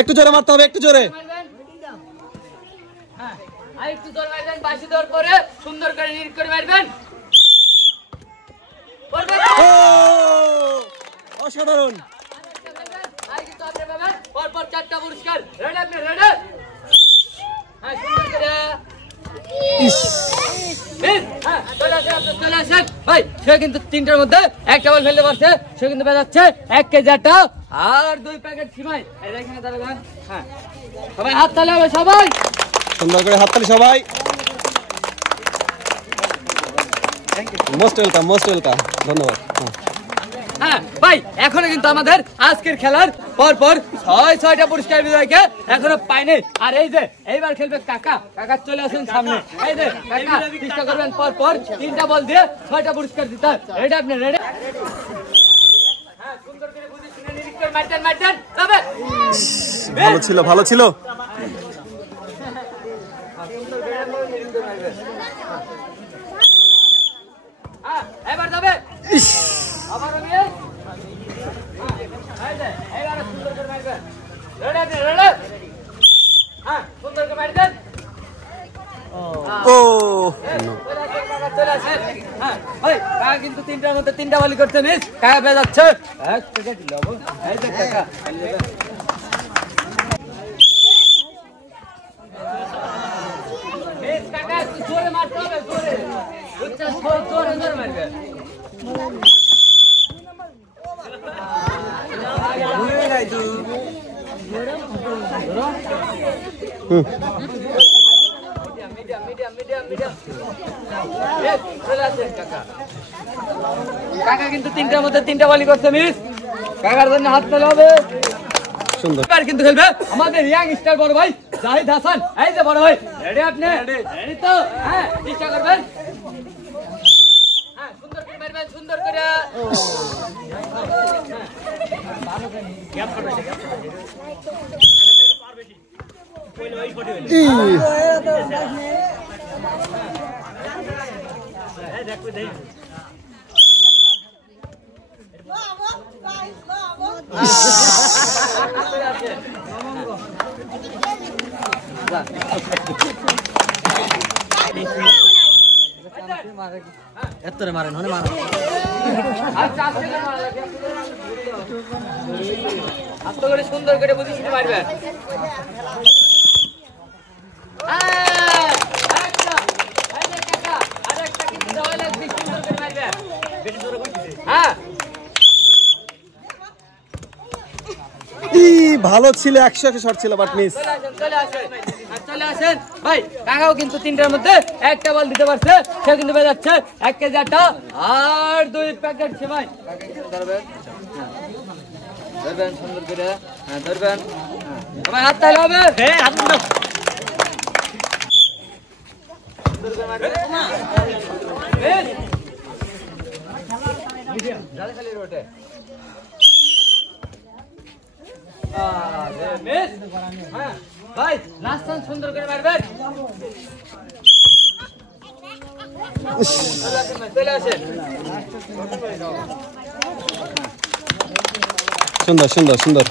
একটু জোরে মারতে হবে, একটু জোরে। সুন্দর করে নির করে মারবেন। অসাধারণ। পরপর 4টা পুরস্কার। রেডি আপনি? রেডি? হ্যাঁ, সুন্দর করে। চলে আসেন ভাই। সে কিন্তু 3টার মধ্যে একটা বল ফেলতে পারছে। সে কিন্তু বেজাচ্ছে 1 কেজি আটা আর 2 প্যাকেট সিমাই। এখানে দাঁড়াবেন। হ্যাঁ, সবাই হাত তালি হবে। সবাই সুন্দর করে হাত তালি। সবাই মোস্ট ওয়েলকাম, মোস্ট ওয়েলকাম। ধন্যবাদ। হ্যাঁ ভাই, এখনো কিন্তু আমাদের আজকের খেলার পরপর 6টা পুরস্কার বিজয়কে এখনো পাইনি। আর এই যে এইবার খেলবে কাকা। কাকা চলে আসেন সামনে। এই যে কাকা চেষ্টা করবেন পরপর 3টা বল দিয়ে 6টা পুরস্কার দিতে। রেডি আপনি? রেডি? হ্যাঁ, সুন্দর করে বুঝে শুনে নিরীক্ষণ মারতেন মারতেন। তবে ভালো ছিল, ভালো ছিল। হ্যাঁ, এবার যাবে। আবার নিয়ে এবার সুন্দর করে মারবেন। রেডি আপনি? রেডি? হ্যাঁ, সুন্দর করে মারবেন। কিন্তু 3টার মধ্যে 3টা বলি করতে মিস। কাকা পেয়ে যাচ্ছে 1 প্যাকেট লবণ। এই যে কাকা কাকা একটু জোরে মারতে হবে। জোরে জোরে জোরে মারবে। কাকা কিন্তু 3টার মধ্যে 3টা বলি করছে মিস। কাকার জন্য হাত তালি হবে। সুন্দর। এবার কিন্তু খেলবে আমাদের ইয়াং স্টার বড় ভাই জাহিদ হাসান। এই যে বড় ভাই, রেডি আপনি? রেডি তো? হ্যাঁ, চেষ্টা করবেন। হ্যাঁ, সুন্দর করে মারবেন। সুন্দর করে। এতরে মারেন হনে মারেন। আস্তে করে সুন্দর করে বুঝে শুনে মারবেন। হ্যাঁ, ভালো ছিল, 100 শট ছিল, বাট মিস। চলে আসেন ভাই। কাকাও কিন্তু 3টার মধ্যে 1টা বল দিতে পারছে। সে কিন্তু পেয়ে যাচ্ছে 1 কেজি আটা আর 2 প্যাকেট সিমাই। ধরবেন সুন্দর করে। হ্যাঁ, ধরবেন। সবাই হাত তালি হবে। সুন্দর করে মারবেন। খালি রোটে। ভাই লাস্ট সুন্দর করে মারবেন। চলে আসেন। সুন্দর সুন্দর সুন্দর।